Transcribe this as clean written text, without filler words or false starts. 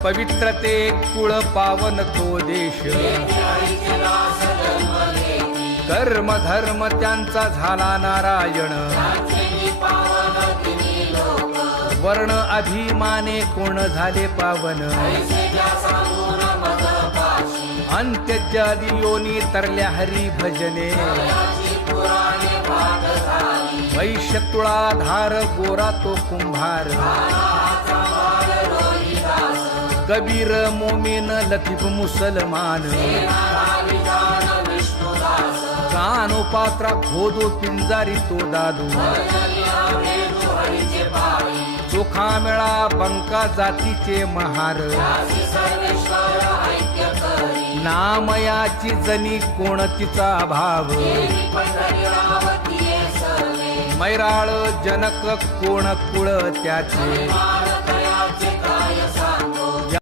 पवित्रते कुळ पावन तो देश, कर्म धर्म त्यांचा झाला नारायण। वर्ण अभिमाने कोण झाले पावन, अंत्यजादी योनी तरल्या हरी भजने। वैश्य तुळाधार गोरा तो कुंभार, कबीर मोमीन लतीफ मुसलमान। कानोपात्रा खोदो पिंजारी तो दादू, चोखा मेळा बंका जातीचे महार। नामयाची जनी कोण तिचा भाव, मैराळ जनक कोण कुळ त्याचे।